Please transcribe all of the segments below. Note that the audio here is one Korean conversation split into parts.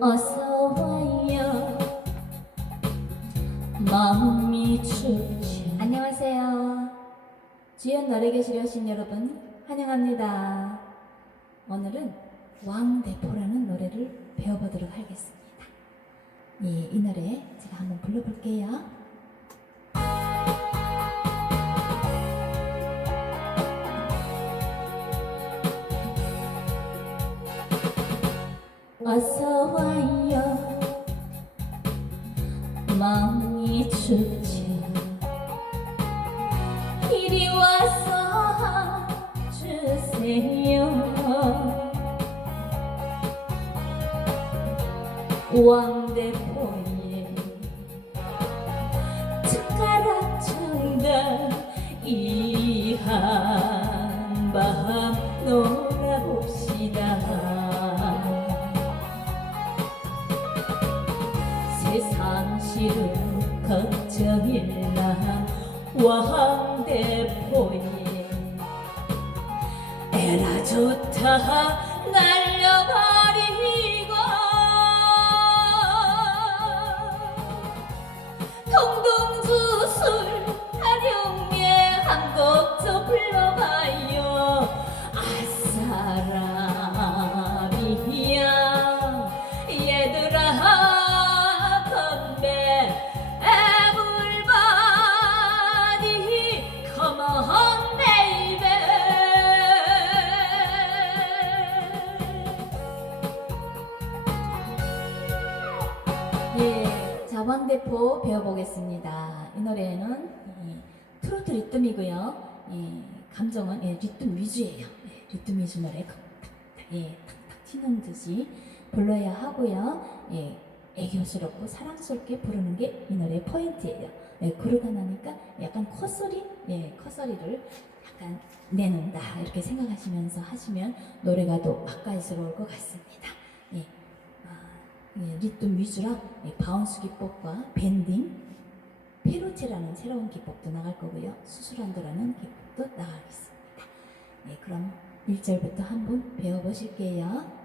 어서 와요. 마음이 춥지. 안녕하세요. 주연 노래 교실에 오신 여러분 환영합니다. 오늘은 왕대포라는 노래를 배워보도록 하겠습니다. 예, 이 노래 제가 한번 불러볼게요 어서 와요. 마음이 춥죠 이리 와서 주세요. 왕대포 세상 싫은 걱정일랑 왕대포에 에라 좋다. 날려버리고 자 왕대포 배워보겠습니다. 이 노래는 이, 트로트 리듬이고요. 예, 감정은 예, 리듬 위주예요. 예, 리듬 위주 노래 예, 탁탁 튀는 듯이 불러야 하고요. 예, 애교스럽고 사랑스럽게 부르는 게 이 노래의 포인트예요. 예, 그러다 나니까 약간 콧소리, 예, 콧소리를 약간 내는다 이렇게 생각하시면서 하시면 노래가 더 맛깔스러울 것 같습니다. 리듬 위주라 예, 바운스 기법과 밴딩, 페로체라는 새로운 기법도 나갈 거고요. 수술한도라는 기법도 나가겠습니다. 예, 그럼 1절부터 한번 배워보실게요.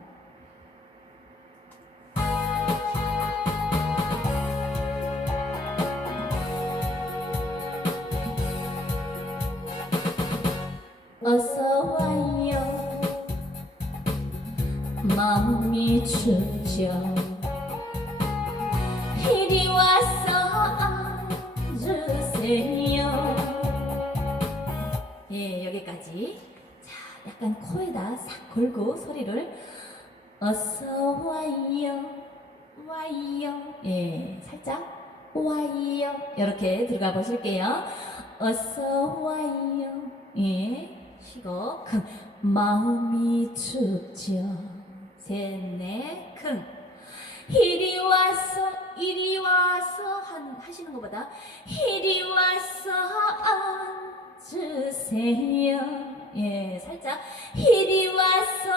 어서 와요 마음이 춥죠 소리를 어서 와요 와요. 예 살짝 와요. 이렇게 들어가 보실게요. 어서 와요. 예 쉬고 큰. 마음이 춥죠. 셋넷 큰. 이리 와서 이리 와서 한, 하시는 것보다 이리 와서 앉으세요 예 살짝 이리 와서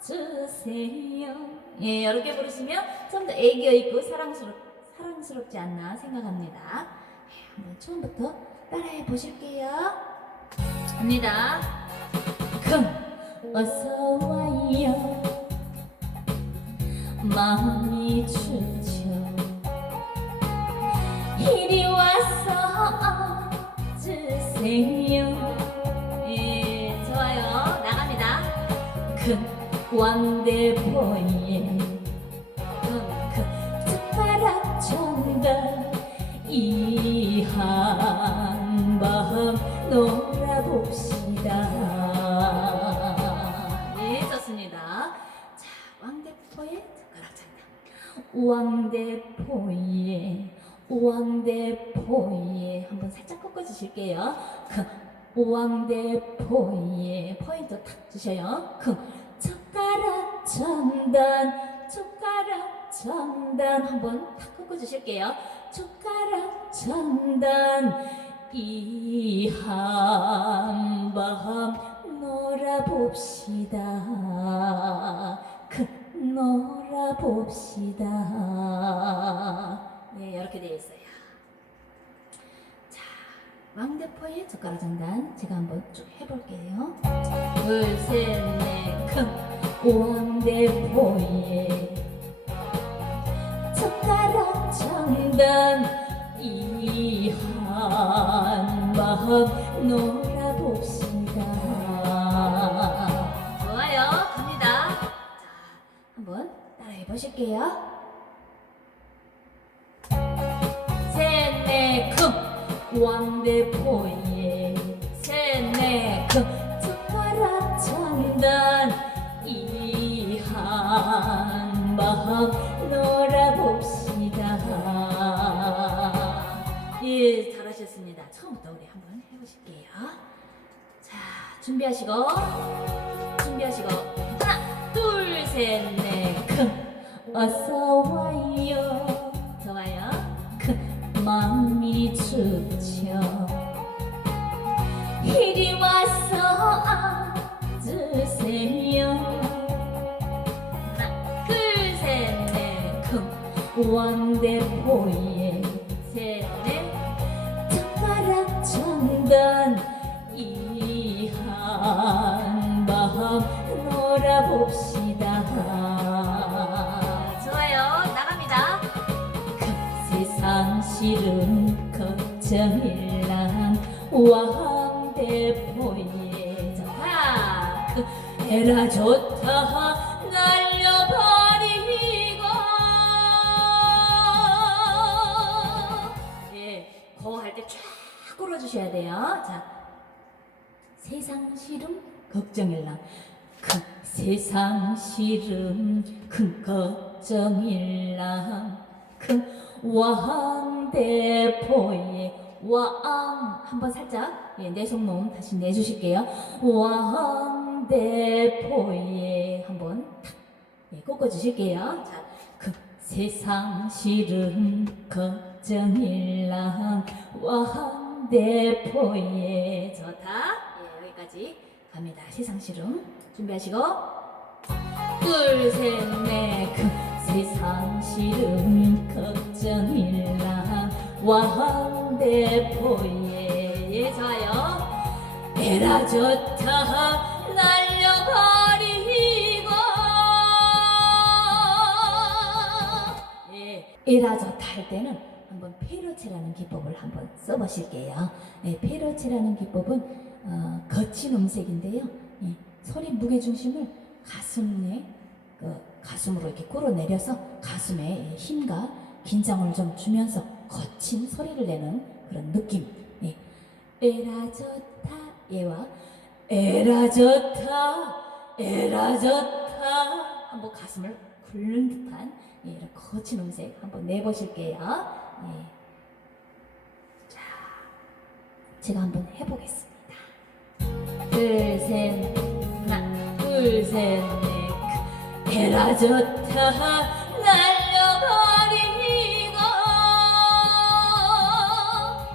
앉으세요. 예 이렇게 부르시면 좀 더 애교 있고 사랑스럽 사랑스럽지 않나 생각합니다. 예, 한번 처음부터 따라해 보실게요. 갑니다. 금 어서 와요. 마음이 춥죠. 이리 와서 앉으세요 큰 숟가락 정갈 이 한밤 놀아봅시다 예 좋습니다 자 왕대포의 숟가락 장단 왕대포에 왕대포에 한번 살짝 꺾어주실게요. 그 왕대포에 포인트 탁 주셔요. 그 젓가락 전단 젓가락 전단 한번 탁 꺾어 주실게요. 젓가락 전단 이 한밤 놀아봅시다. 그 놀아봅시다. 네, 이렇게 되어 있어요. 자, 왕대포의 젓가락 장단 제가 한번 쭉 해볼게요. 둘, 셋, 넷, 큰 온대포에 첫가락 장단 이 한밤 놀아봅시다. 좋아요. 갑니다. 자 한번 따라해 보실게요. 셋넷 급 원대포에 놀아봅시다. 예 잘하셨습니다. 처음부터 우리 한번 해보실게요. 자 준비하시고 준비하시고. 하나 둘 셋넷금 어서 와요. 좋아요. 그 마음이 좋죠 이리 와서 왕대포에 셋넷 젓가락 정단 이한 마음 놀아봅시다. 좋아요. 나갑니다. 그 세상 싫은 걱정일랑 왕대포에. 그 에라 좋 거할 때 쫙 끌어주셔야 돼요. 자 세상 싫음 걱정일랑 그 세상 싫음 큰 걱정일랑 그 왕대포에 왕. 한번 살짝 예, 내 속몸 다시 내주실게요. 왕대포에 한번 탁 예, 꺾어주실게요. 자 그 세상 싫음 걱정일랑 왕대포에 좋다? 예, 여기까지 갑니다. 세상 싫음 준비하시고. 둘셋넷 그 세상 싫음 걱정일랑 왕대포에 예 좋아요 에라 좋다. 날려버리고. 예 에라 좋다 할 때는 한번 페로체라는 기법을 한번 써보실게요 예, 페로체라는 기법은 어, 거친 음색인데요 예, 소리 무게 중심을 가슴에 그 가슴으로 이렇게 끌어내려서 가슴에 힘과 긴장을 좀 주면서 거친 소리를 내는 그런 느낌. 예. 에라 좋다 얘와 에라 좋다 에라 좋다 한번 가슴을 굴른 듯한 예, 이런 거친 음색 한번 내보실게요. 예. 자, 제가 한번 해보겠습니다. 둘, 셋, 하나, 둘, 셋, 넷. 에라 좋다. 날려버리고.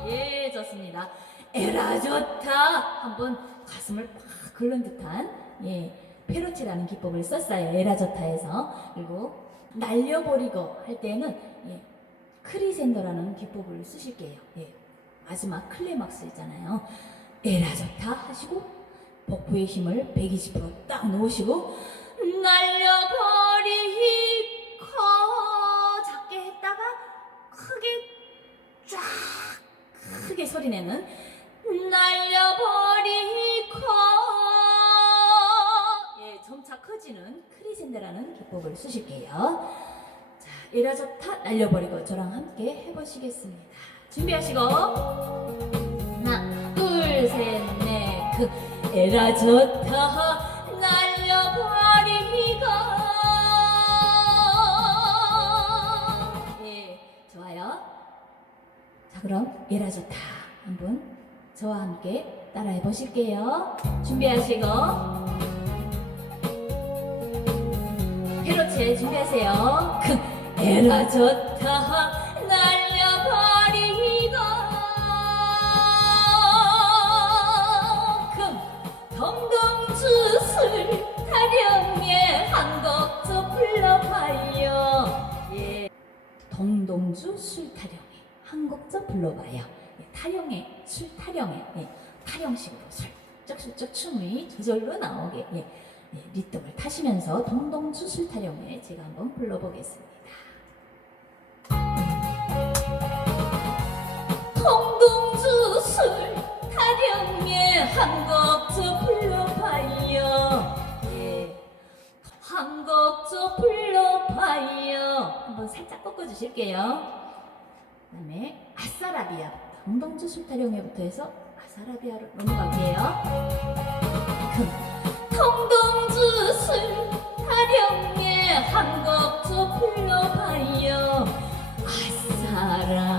예 좋습니다. 에라 좋다. 한번 가슴을 팍 긁는 듯한 예 페로치라는 기법을 썼어요. 에라 좋다에서. 그리고 날려버리고 할 때는 예, 크리센더라는 기법을 쓰실게요. 예. 마지막 클레막스 있잖아요. 에라 좋다 하시고 복부의 힘을 120%딱 놓으시고 날려버리고 작게 했다가 크게 쫙 크게 소리내는 날려버리고 예 점차 커지는 크리센데라는 기법을 쓰실게요 자 에라 좋다 날려버리고 저랑 함께 해보시겠습니다. 준비하시고. 하나 둘셋넷그. 에라 좋다. 날려버리고 예 좋아요. 자 그럼 에라 좋다 한번 저와 함께 따라해 보실게요. 준비하시고. 페로체 준비하세요. 그 에라 좋다. 날려버리고. 금 동동주술 타령에 한곡좀 불러봐요. 예. 동동주 술 타령에 한곡좀 불러봐요. 예, 타령에 술 타령에 예, 타령식으로 슬쩍슬쩍 춤이 저절로 나오게 예, 예, 리듬을 타시면서 동동주 술 타령에 제가 한번 불러보겠습니다 공동주술 타령에 한곡저 살짝 꺾어주실게요. 그 다음에 아싸라비아 공동주술 타령에부터 해서 아싸라비아로 넘어갈게요. 동동주술 타령에 한곡저 불러봐요. 아싸라.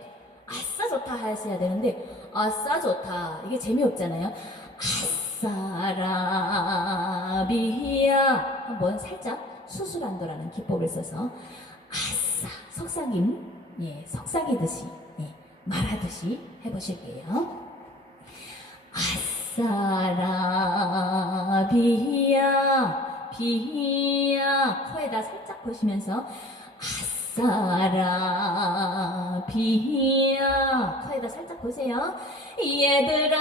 아싸 좋다 하셔야 되는데 아싸 좋다. 이게 재미없잖아요. 아싸라비아 한번 살짝 수술한도라는 기법을 써서 아싸 속삭임. 예 속삭이듯이 예, 말하듯이 해보실게요. 아싸라비아 비야. 코에다 살짝 보시면서 아싸라비아 코에다 살짝 보세요. 얘들아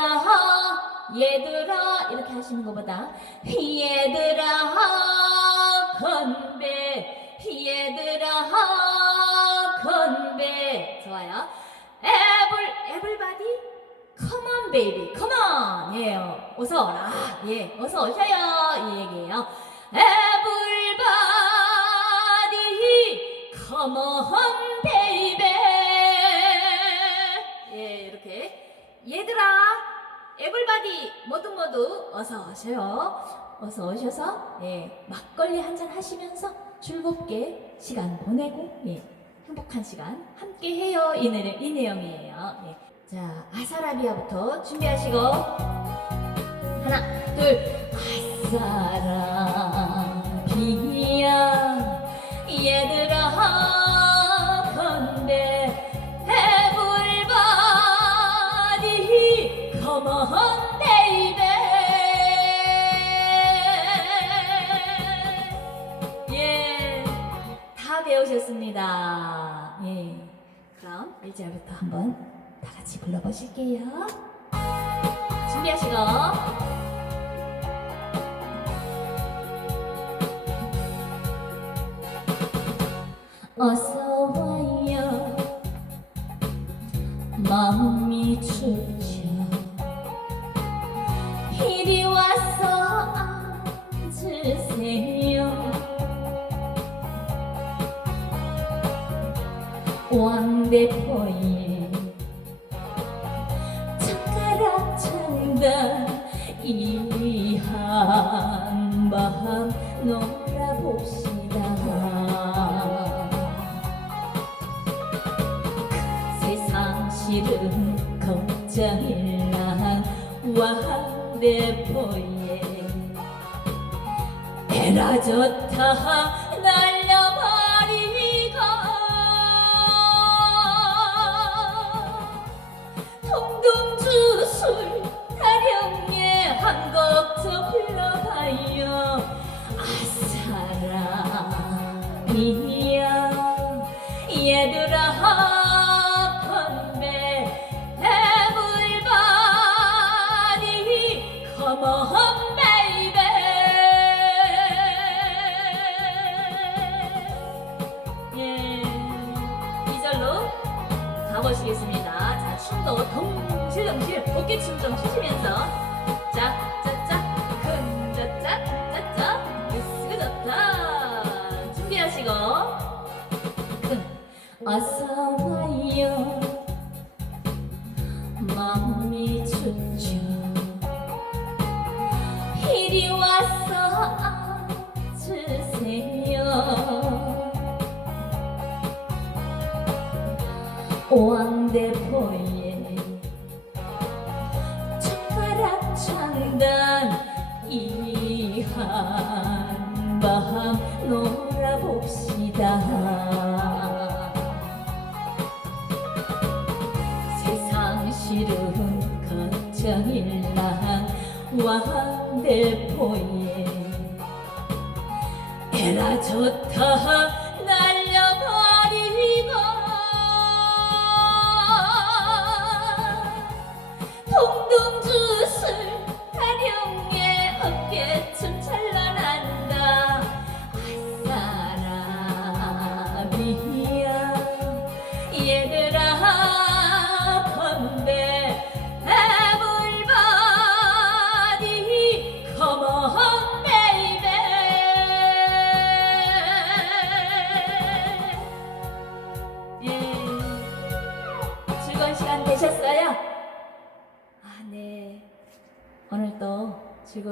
얘들아. 이렇게 하시는 것보다 얘들아 건배. 얘들아 건배. 좋아요. 에블 에블바디 컴온 베이비 컴온 예 어서 오라. 예 어서 오셔요. 이 얘기예요. 에블바디 컴온 베이비 예 이렇게 얘들아 에블바디 모두 모두 어서 오셔요. 어서 오셔서 예, 막걸리 한 잔 하시면서 즐겁게 시간 보내고 예, 행복한 시간 함께 해요. 이, 내, 이 내용이에요. 예. 자, 아사라비아부터 준비하시고 하나, 둘, 아사라비아 얘들아 건배 Everybody, come on, baby. 예, 다 배우셨습니다. 예, 그럼 1절부터 한번 다 같이 불러보실게요. 준비하시고. 어서 와요. 마음이 추쳐 이리 와서 앉으세요 왕대포에 젓가락 장단 이 한밤 놀아 왕대포에. 에라 좋다 날려버리가 통동주 술 타령에 한곡 더 불러봐 come on baby 예, 이 절로 가보시겠습니다. 자, 춤도 덩실덩실 어깨춤 좀 추시면서 이리 와서 앉으세요. 왕대포에 젓가락 장단 이 한밤 놀아봅시다. 세상 실은 걱정일랑 왕대포에 에라 좋다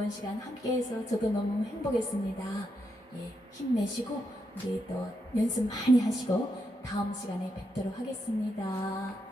즐거운 시간 함께해서 저도 너무 행복했습니다. 예, 힘내시고 우리 또 연습 많이 하시고 다음 시간에 뵙도록 하겠습니다.